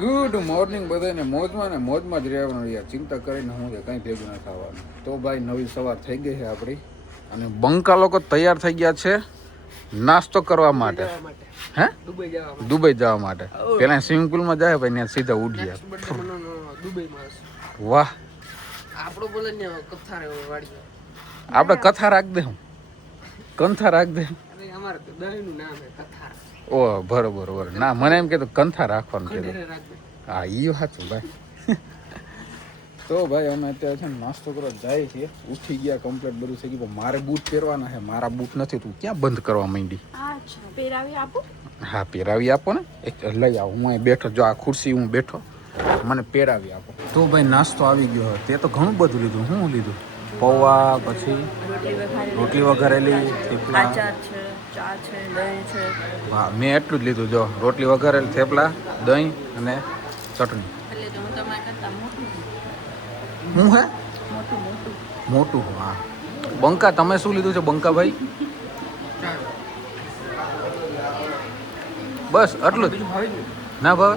Good morning બધાને મોજમાં ને મોજમાં જ રહેવાનું યાર, ચિંતા કરીને હું કંઈ ભેગું ના થવાનું. તો ભાઈ નવી સવાર થઈ ગઈ છે આપણી, અને બંકા લોકો તૈયાર થઈ ગયા છે નાસ્તો કરવા માટે. હે દુબઈ જવા માટે. પેલા સ્વિમિંગ પુલમાં જાય ભાઈ, ત્યાં સીધા ઉડ્યા. વાહ, આપણે કથા રાખ દે, હું કંથા રાખ દે. ઓ બરોબર ના, મને એમ કીધું કંથા રાખવાનું કીધું. હા ઈ સાચું ભાઈ. તો ભાઈ અમે અત્યારે છે ને નાસ્તો કરવા જાય છીએ. ઉઠી ગયા કમ્પ્લીટ બધું થઈ ગયું. મારે બૂટ પહેરવાના છે, મારા બૂટ નથી. તું ક્યાં બંધ કરવા માંડી? હા પહેરાવી આપો ને, એક લઈ આવો. હું અહીં બેઠો, જો આ ખુરશી હું બેઠો, મને પહેરાવી આપો. તો ભાઈ નાસ્તો આવી ગયો. તે તો ઘણું બધું લીધું. શું લીધું? પૌવા, પછી રોટલી વઘારેલી, થેપલા, ચા છે, દહીં છે. હા મેં એટલું જ લીધું. જો રોટલી વઘારેલી, થેપલા, દહીં અને ચટણી. હું હે મોટું. હા બંકા, તમે શું લીધું છે બંકા ભાઈ? બસ આટલું જ ના ભાવે?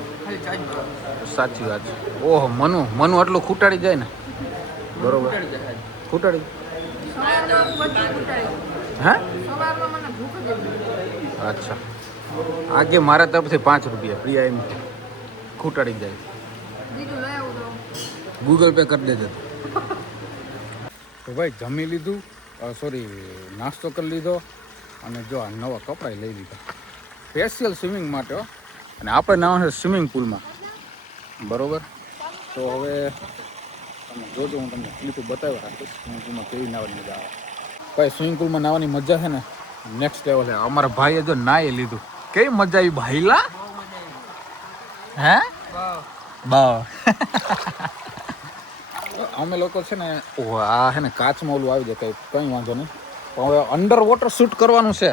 સાચી વાત છે. ઓહો મનુ આટલું ખૂટાડી જાય ને? બરોબર ખૂટાડી. હે અચ્છા, આગે મારા તરફથી 5 રૂપિયા પ્રિયા એમ ખૂટાડી જાય. ગૂગલ પે કરી દેજો. તો ભાઈ જમી લીધું, સોરી નાસ્તો કરી લીધો, અને જો આ નવા કપડાં લઈ લીધા સ્પેશિયલ સ્વિમિંગ માટે. અને આપણે નાવાનું છે સ્વિમિંગ પુલમાં, બરોબર. તો હવે તમે જોજો, હું તમને ક્લિપ બતાવ્યા રાખીશ સ્વિમિંગ પુલમાં કેવી નાવાની મજા આવે. ભાઈ સ્વિમિંગ પુલમાં નાવાની મજા છે ને નેક્સ્ટ લેવલ છે. અમારા ભાઈએ જો નાઈ લીધું, કેવી મજા આવી ભાઈલા? હે બા અમે લોકો છે ને આ છે ને કાચમાં ઓલું આવી જાય, કંઈ વાંધો નહીં. પણ હવે અંડર વોટર શૂટ કરવાનું છે.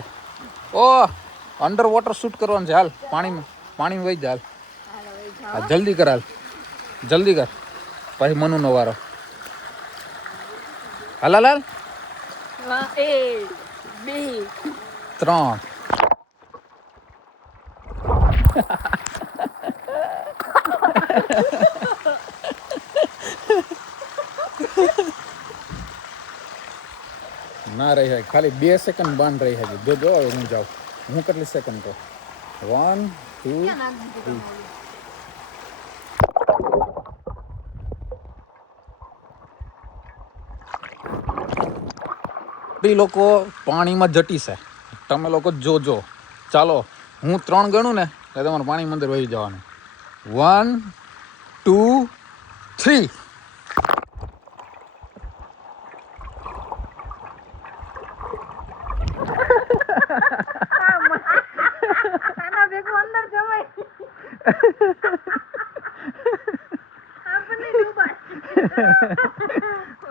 અંડર વોટર શૂટ કરવાનું છે. હાલ પાણીમાં વહી જા. હાલ જલ્દી કર, જલ્દી કર, પછી મનુનો વારો. હાલ 1 2 3. ના રહી જાય, ખાલી 2 સેકન્ડ બાંધ રહી છે. જો હું જાઉં, હું કેટલી સેકન્ડ કહું? 1 2 3. લોકો પાણીમાં જટી છે, તમે લોકો જોજો. ચાલો હું 3 ગણું ને એટલે તમારે પાણીમાં અંદર વહી જવાનું. 1 2 3.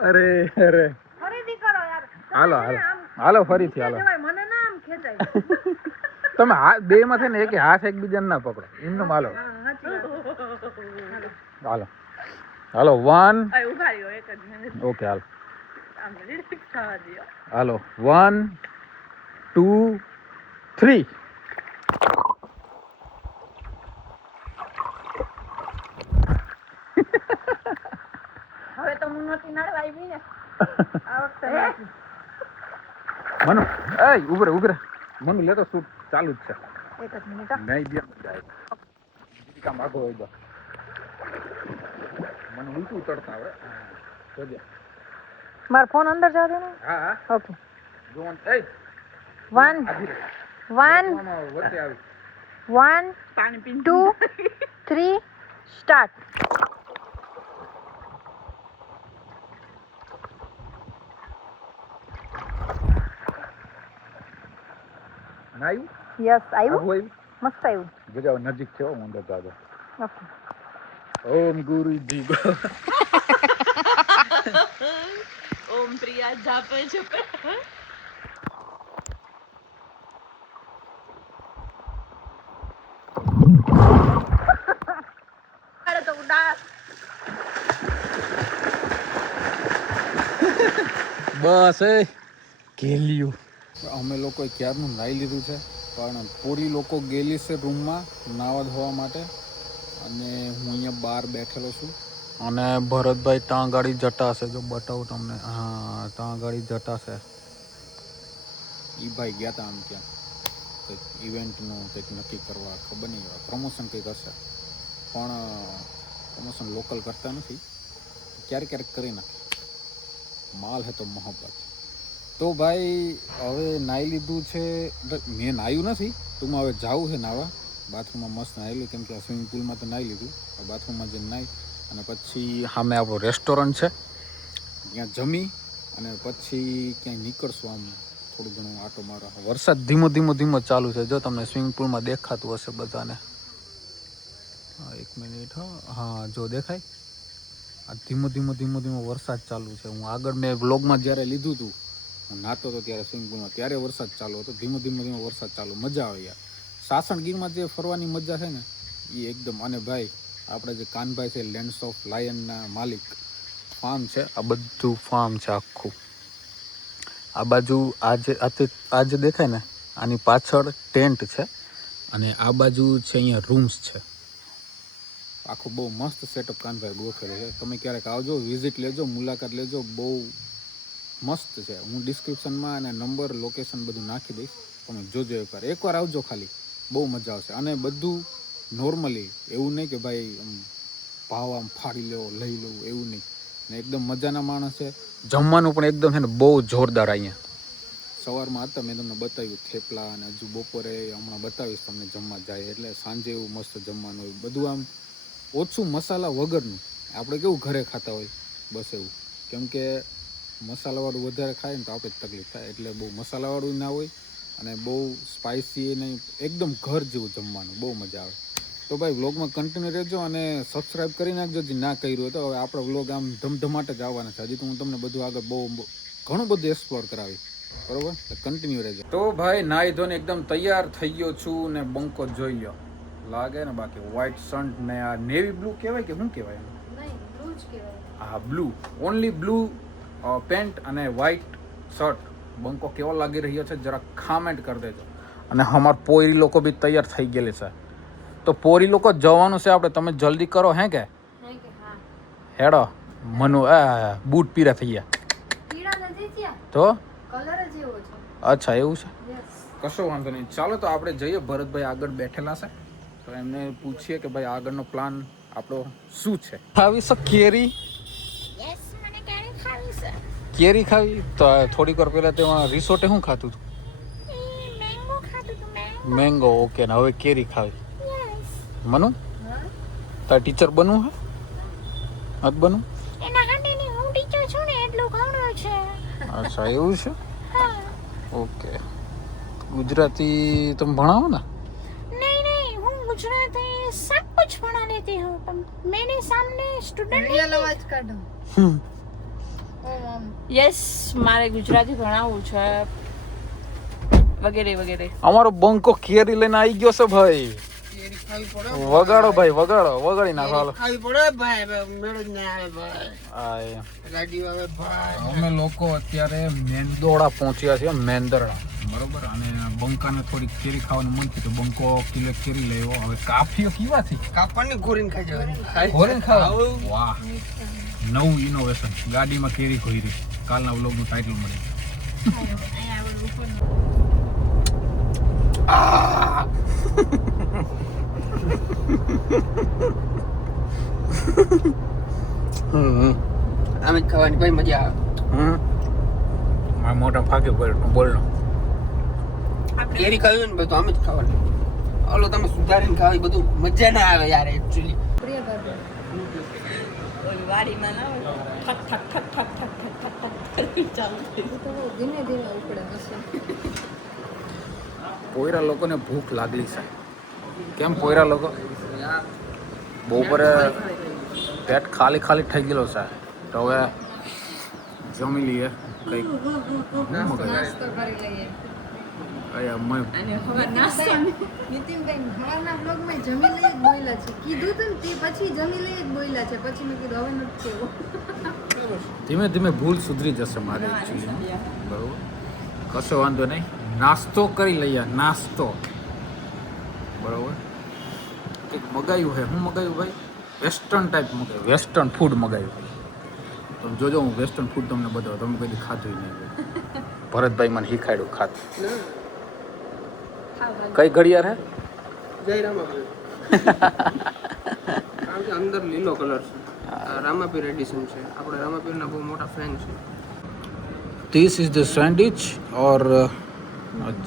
અરે હાલો ફરીથી હાલો. તમે બે માં છે ને એક હાથ એકબીજાને ના પકડો, એમને હાલો. હાલો 1. ઓકે હાલો 1 2 3. હવે તો હું નથી નાળવા આવી ને આ વખતે. મનુ ઉભરે મનુ લેતો શૂટ ચાલુ જ છે. એક જ મિનિટ નહીં દે કામ આગો હોય તો મને ઊંચું ચડતા આવે. જોજે મારો ફોન અંદર જવા દે ને. હા ઓકે. John 1 2 3 start. યસ આવ્યું, મસ્ત આવ્યું. જોજો નજીક છે, હું અંદર જાજો. ઓકે. ઓમ ગુરુજી ઓમ પ્રિયા જાપે છે. બસ ઘેલ્યું. અમે લોકોએ ક્યારનું નાઈ લીધું છે, પણ પૂરી લોકો ગયેલી છે રૂમમાં નાવા ધોવા માટે અને હું અહીંયા બહાર બેઠેલો છું. અને ભરતભાઈ ત્યાં ગાડી જટાશે, જો બતાવું તમને. હા, ત્યાં ગાડી જટાશે. એ ભાઈ ગયા હતા આમ ત્યાં કંઈક ઇવેન્ટનું કંઈક નક્કી કરવા, ખબર નહીં, પ્રમોશન કંઈક હશે, પણ પ્રમોશન લોકલ કરતા નથી, ક્યારેક ક્યારેક કરી નાખે. માલ હે તો મોહબ્બત. તો ભાઈ હવે નાહી લીધું છે. મેં નાહ્યું નથી ટૂંકમાં, હવે જાવું છે નાહવા. બાથરૂમમાં મસ્ત નાહી લીધું, કેમ કે સ્વિમિંગ પુલમાં તો નાહી લીધું. બાથરૂમમાં જઈને નાહી અને પછી સામે આપણું રેસ્ટોરન્ટ છે, ત્યાં જમી અને પછી ક્યાંય નીકળશું આમ થોડું ઘણું આટો મારવા. વરસાદ ધીમો ધીમો ચાલુ છે, જો તમને સ્વિમિંગ પુલમાં દેખાતું હશે બધાને. એક મિનિટ. હા, જો દેખાય. આ ધીમો ધીમો વરસાદ ચાલુ છે. હું આગળ મેં વ્લોગમાં જ્યારે લીધું હતું, હું નાહતો હતો ત્યારે સ્વિમિંગ પુલમાં, ત્યારે વરસાદ ચાલુ હતો. ધીમો ધીમો વરસાદ ચાલુ. મજા આવે યાર. સાસણગીરમાં જે ફરવાની મજા છે ને એ એકદમ. અને ભાઈ આપણે જે કાનભાઈ છે, લેન્ડ્સ ઓફ લાયનના માલિક, ફાર્મ છે. આ બધું ફાર્મ છે આખું. આ બાજુ આજે દેખાય ને, આની પાછળ ટેન્ટ છે અને આ બાજુ છે અહીંયા રૂમ્સ છે. આખું બહુ મસ્ત સેટઅપ કાનભાઈ ગોખેલું છે. તમે ક્યારેક આવજો, વિઝિટ લેજો, મુલાકાત લેજો. બહુ મસ્ત છે. હું ડિસ્ક્રિપ્શનમાં અને નંબર, લોકેશન બધું નાખી દઈશ, તમે જોજો એકવાર આવજો ખાલી, બહુ મજા આવશે. અને બધું નોર્મલી, એવું નહીં કે ભાઈ ભાવ આમ ફાડી લો લઈ લો, એવું નહીં. ને એકદમ મજાના માણસ છે. જમવાનું પણ એકદમ છે ને બહુ જોરદાર. અહીંયા સવારમાં હતા, મેં તમને બતાવ્યું થેપલા, અને હજુ બપોરે હમણાં બતાવીશ તમને જમવા જાય એટલે સાંજે એવું મસ્ત જમવાનું હોય. બધું આમ ઓછું મસાલા વગરનું. આપણે કેવું ઘરે ખાતા હોય બસ એવું, કેમ કે મસાલાવાળું વધારે ખાય ને તો આપણે જ તકલીફ થાય, એટલે બહુ મસાલાવાળું ના હોય અને બહુ સ્પાઇસી નહીં, એકદમ ઘર જેવું જમવાનું. બહુ મજા આવે. તો ભાઈ વ્લોગમાં કન્ટિન્યુ રહેજો અને સબસ્ક્રાઈબ કરી નાખજો જે ના કર્યું હોય તો. હવે આપણો વ્લોગ આમ ધમધમાટ જ આવવાના છે. હજી તો હું તમને બધું આગળ બહુ ઘણું બધું એક્સપ્લોર કરાવી, બરોબર? કન્ટિન્યુ રહેજો. તો ભાઈ નાહી ધોઈને એકદમ તૈયાર થઈ ગયો છું ને બંકો જોઈ લો લાગે ને. બાકી વ્હાઇટ શર્ટ ને આ નેવી બ્લુ કહેવાય કે શું કહેવાય? હા, બ્લુ, ઓનલી બ્લુ પેન્ટ અને વ્હાઇટ શર્ટ. બંકો કેવો લાગી રહ્યો છે જરા કમેન્ટ કરી દેજો. અને અમાર પોરી લોકો બી તૈયાર થઈ ગયેલી છે. તો પોરી લોકો જવાનું છે આપણે, તમે જલ્દી કરો. હે કે હેડો મનુ બૂટ પીરા થઈ ગયા તો અચ્છા એવું છે, કશો વાંધો નહીં. ચાલો તો આપણે જઈએ. ભરતભાઈ આગળ બેઠેલા છે તો એમને પૂછીએ કે ભાઈ આગળનો પ્લાન આપણો શું છે. ખાવી છે કેરી? કેરી ખાવી તો થોડીક વાર પહેલા તેમાં રિસોર્ટે શું ખાતું હતું? મેંગો. ઓકે, ને હવે કેરી ખાવી. મનુ તાર ટીચર બનવું હે? અત બનવું? અચ્છા એવું છે. ઓકે, ગુજરાતી તમે ભણાવો ને? नहीं हूँ गुजराती सब कुछ पढ़ा लेती हूँ, पर मेरे सामने स्टूडेंट आवाज काढो. यस, मारे गुजराती भણાવવું છે વગેરે વગેરે. અમારો બંકો કેરી લઈને આવી ગયો છે ભાઈ. વગાડો ભાઈ, વગાડો, વગાડી નાખો. હાલો ખાવી પડે ભાઈ, મેળો જ ના આવે ભાઈ. ગાડી આવે ભાઈ. અમે લોકો અત્યારે મેંદોડા પહોંચ્યા છીએ, મેંદરડા, બરોબર. અને બંકાને થોડીક કેરી ખાવાનું મન થયું તો બંકો કિલો કેરી લેવો. હવે કાફીઓ કેવાથી કાપવાની ગોરીને ખાઈ જવાની, ગોરીને ખાવ. વાહ, નવું ઇનોવેશન. ગાડીમાં કેરી ખોઈ. કાલના વ્લોગનું ટાઇટલ મળે. આમ જ ખાવાની ભાઈ મજા આવે. મારા મોટા ફાકે બોલનો કેરી ખાવી ને બધું આમ જ ખાવાની. ઓલો તમે સુધારીને ખાવી બધું મજા ના આવે યાર એકચ્યુઅલી. વાડીમાં ના ઠક ઠક ઠક ઠક ઠક ઠક ઠક ચાલુ થઈ તો ધીમે ધીમે ઉપડે મશીન. પોયરા લોકોને ભૂખ લાગલી છે. કેમ પોયરા લોકો બપોરે પેટ ખાલી ખાલી થઈ ગયેલો છે, તો હવે જમી લઈએ કંઈક. નીતિનભાઈ હમણાંના બ્લોગમાં જમી લઈ જ બોલ્યા છે, કીધું તું ને તે પછી જમી લઈ જ બોલ્યા છે, પછી મેં કીધું હવે નથી કેવું. ધીમે ધીમે ભૂલ સુધરી જશે મારી એકચ્યુઅલી, બરોબર? કશો વાંધો નહીં. નાસ્તો કરી લઈએ, નાસ્તો. બરોબર, કંઈક મગાવ્યું છે. હું મગાવ્યું ભાઈ? વેસ્ટર્ન ટાઈપ મગાવ્યું, વેસ્ટર્ન ફૂડ મગાવ્યું. તમે જોજો, હું વેસ્ટર્ન ફૂડ તમને બતાવું. તમે કદી ખાધું નહીં. ભરતભાઈ મને શીખાડ્યું ખાતું. કઈ ઘડિયાળ હે? જય રામાપીર. અંદર લીલો કલર છે, રામાપીર એડિશન છે. આપણે રામાપીરના બહુ મોટા ફેન છે. दिस इज द सैंडविच और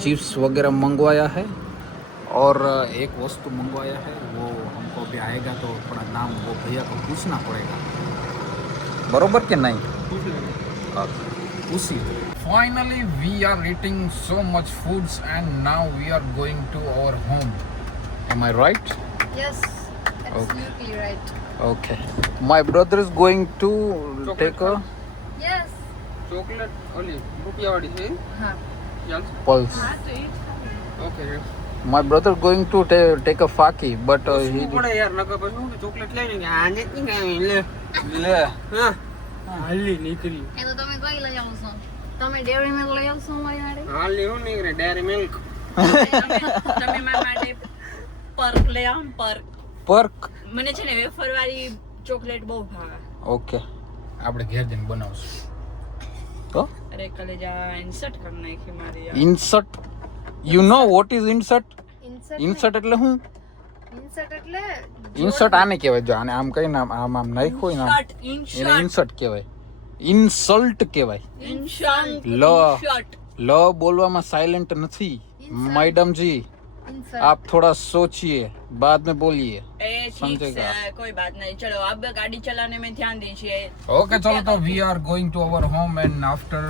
चिप्स वगैरह मंगवाया है और एक वस्तु मंगवाया है, वो हमको अभी आएगा तो थोड़ा नाम वो भैया को पूछना पड़ेगा. बरोबर के नहीं? उसी. Finally we are eating so much foods and now we are going to our home. Am I right? Yes, absolutely right. Okay. My brother is going to take a Yes. Chocolate ઓલી રૂપિયાવાળી છે હા. ચાલશે? pulse. હા તો ઈ જ ખાવું. Okay. My brother going to take a faki, but he શું પડે યાર, નકર પછી હું ચોકલેટ લઈને કે આ નથી કાંઈ લે. હા હાલી નીકળી. એ તો તમે કઈ લઈ આવશો? તમે ડેરી મિલ્ક લઈ આવશો મારી માટે? હાલી હું નીકળે ડેરી મિલ્ક. તમે મારા માટે પર્ક લઈ આવો ને, પર્ક. पर्क. મને છે ને વેફર વાળી ચોકલેટ બહુ ભાવે. ઓકે, આપણે ઘેર જઈને બનાવશું. તો અરે કલેજા ઇન્સર્ટ કરી નાખી મારી યાર. Insert, you know what is insert? Insert insert એટલે શું? ઇન્સર્ટ એટલે ઇન્સર્ટ આને કહેવાય. જો આને આમ કહીને આમ નાખ્યું હોય ને આમ, એને ઇન્સર્ટ ઇન્સર્ટ કહેવાય. ઇન્સલ્ટ કહેવાય. ઇન્સર્ટ લ લ બોલવામાં સાયલેન્ટ નથી मैडम जी. ઇન્સર્ટ. आप थोड़ा सोचिए, बाद में बोलिए. ए ठीक समझेगा. है, कोई बात नहीं. चलो अब गाड़ी चलाने में ध्यान दीजिए. ओके चलो, तो we are going to our home and after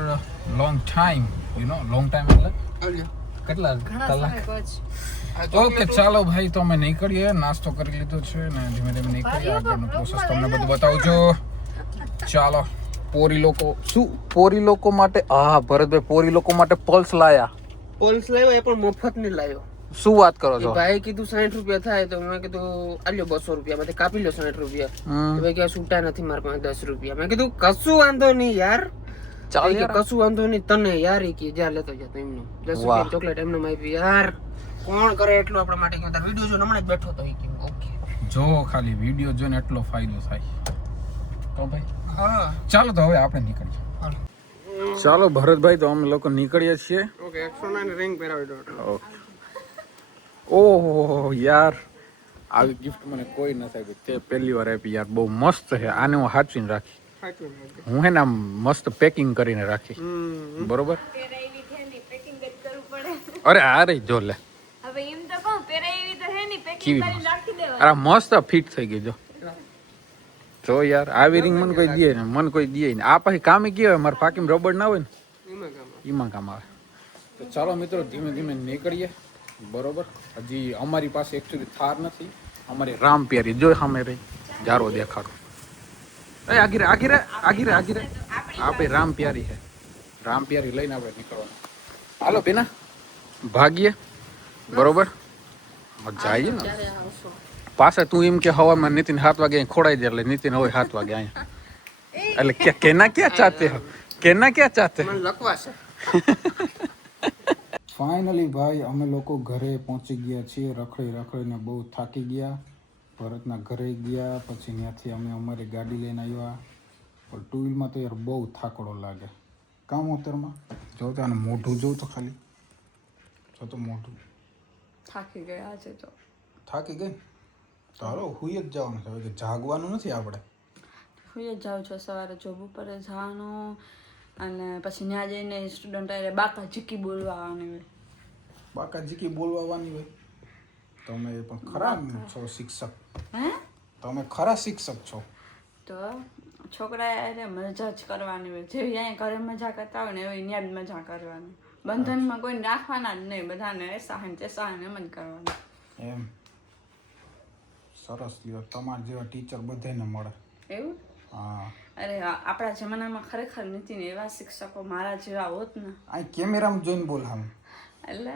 long time, you know long time એટલે કેટલા ઘણા કલાક. સમય પછી. ઓકે ચાલો ભાઈ, તો અમે નીકળીએ. નાસ્તો કરી લીધો છે ને ધીમે ધીમે નીકળીએ. આગળનો પ્રોસેસ તમને બધું બતાવું છું. ચાલો. પોરી લોકો શું? પોરી લોકો માટે હા ભરતભાઈ, પોરી લોકો માટે પલ્સ લાયા. પલ્સ લાવ્યો એ પણ મફત નહીં લાવ્યો. શું વાત કરો છો? ભાઈ કીધું 60 રૂપિયા થાય, તો મેં કીધું આલ્યો 200 રૂપિયા માંથી કાપી લો 60 રૂપિયા. હમ. તો ભાઈ કે છૂટા નથી મારા પાસે 10 રૂપિયા. મેં કીધું કશું વાંધો નહીં યાર. ચાલ કે યાર. કશું વાંધો નહીં તને યાર. ઈ કે જા લેતો જા તો એમનું 10 વાહ. રૂપિયા ચોકલેટ એમને આપી યાર. કોણ કરે એટલું આપણા માટે? કે તાર વિડિયો જો હમણાં જ બેઠો તો ઈ કે ઓકે. જો ખાલી વિડિયો જોઈને એટલો ફાયદો થાય તો ભાઈ. હા ચાલો તો હવે આપણે નીકળીએ. હાલો. ચાલો ભરતભાઈ, તો અમે લોકો નીકળીએ છીએ. ઓકે 109 રિંગ પહેરાવી દો. ઓકે. ઓહો યાર, આવી ગિફ્ટ મને કોઈ નથી આપી. તે પહેલી વાર આપી યાર. બહુ મસ્ત છે. આને હું સાચવીને રાખી. સાચું લાગે. હું હે ને આમ મસ્ત પેકિંગ કરીને રાખી. બરોબર. પેરાવી છે ને પેકિંગ જ કરવું પડે. અરે આ રહી જો લે. હવે એમ તો કહું પેરાવી તો હે ને પેકિંગ કેવી કરીને રાખી દેવા. અરે મસ્ત ફિટ થઈ ગઈ જો. જો યાર આવી રિંગ મને કોઈ દે ને, મને કોઈ દે ને. આ પછી કામે કહેવાય. મારે ફાકીમ રબડ ના હોય ને એમાં કામ. એમાં કામ આવે. તો ચાલો મિત્રો, ધીમે ધીમે નીકળીએ. બરોબર. હજી અમારી પાસે એકચ્યુઅલી થાર નથી. અમારી રામ પ્યારી જો સામે રહી જારો દેખાડો. એ આગીરે આગીરે આગીરે આગીરે. આપણે રામ પ્યારી છે. રામ પ્યારી લઈને આપણે નીકળવાનું. હાલો બેના ભાગીએ. બરોબર. જઈએ ને પાછા. તું એમ કે હવામાં નીતિન 7 વાગે અહીં ખોડાઈ દે એટલે નીતિન હવે 7 વાગે અહીંયા. એટલે કેના ક્યાં ચાહતે હો, કેના ક્યાં ચાહતે. મને લખવા છે. ફાઇનલી ભાઈ અમે લોકો ઘરે પહોંચી ગયા છીએ. રખડી રખડીને બહુ થાકી ગયા. ભરતના ઘરે ગયા, પછી ત્યાંથી અમે અમારી ગાડી લઈને આવ્યા. પણ ટુ વ્હીલમાં તો યાર બહુ થાકડો લાગે. કામ ઉતરમાં જો તો આનું મોઢું જોઉં તો ખાલી જો તો મોઢું થાકી ગયા છે તો. થાકી ગઈ. તો હાલો હુઈ જ જવાનું છે. હવે કે જાગવાનું નથી આપણે. હું જ જાઉં છું સવારે જોબ ઉપર જવાનું, અને પછી ત્યાં જઈને સ્ટુડન્ટ આરે બાકા ઝીકી બોલવા આવવાની હોય. બાકા જીકી બોલવાની હોય. તમે પણ ખરા છો શિક્ષક. હે તમે ખરા શિક્ષક છો. તો છોકરા અરે મજા જ કરવાની હોય. જેવી અહીંયા ઘરે મજા કરતા હોય ને એવી ત્યાં જ મજા કરવાની. બંધનમાં કોઈને રાખવાના જ નહીં. બધાને સહાય તે સહાય એમ જ કરવાનું. એમ સરસ લ્યો. તમારા જેવા ટીચર બધાને મળે. એવું? હા. અરે આપણા જમાનામાં ખરેખર નથી ને એવા શિક્ષકો મારા જેવા હોત ને. આ કેમેરામાં જોઈને બોલ આમ. એટલે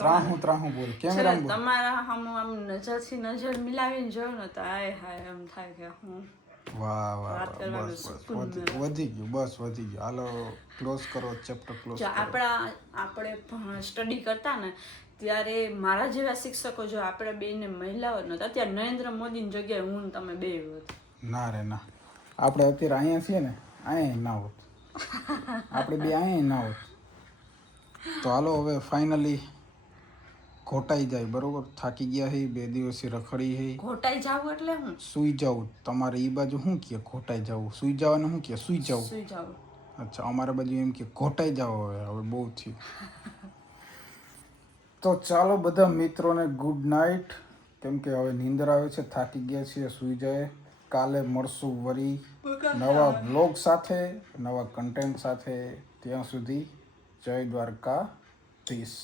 ત્રાહું બોલ કેમેરામાં બોલ. તમારા આમ નજરથી નજર મિલાવીને જોયો ને તો આય હાય એમ થાય કે હું વાહ વાહ વાત વાહ કરવાનું બસ બસ સુકૂન વધી ગયું બસ વધી ગયું હાલો ક્લોઝ કરો ચેપ્ટર ક્લોઝ જો કરો આપણે સ્ટડી કરતા ને ત્યારે મારા જેવા શિક્ષકો જો આપણે બેને મહિલાઓ નતા ત્યારે નરેન્દ્ર મોદીની જગ્યાએ હું ને તમે બે હોત. ના રે ના આપણે અત્યારે અહીંયા છીએ ને અહીંયા ના હોત આપણે બે અહીંયા ના હોત. તો હાલો હવે ફાઇનલી ઘોટાઈ જાય બરોબર થાકી ગયા હે 2 દિવસથી રખડી હે ઘોટાઈ જાવ એટલે હું સુઈ જાવ તમારે એ બાજુ શું કહે ઘોટાઈ જવું સુઈ જવાનું શું કહે સુઈ જવું સુઈ જાવ. અચ્છા અમારા બાજુ એમ કે ઘોટાઈ જાવ હવે બહુ થયું. તો ચાલો બધા મિત્રોને ગુડ નાઇટ કેમ કે હવે નીંદર આવે છે થાકી ગયા છીએ સુઈ જાય. કાલે મળશું વળી નવા બ્લોગ સાથે નવા કન્ટેન્ટ સાથે ત્યાં સુધી જય દ્વારકાધીશ.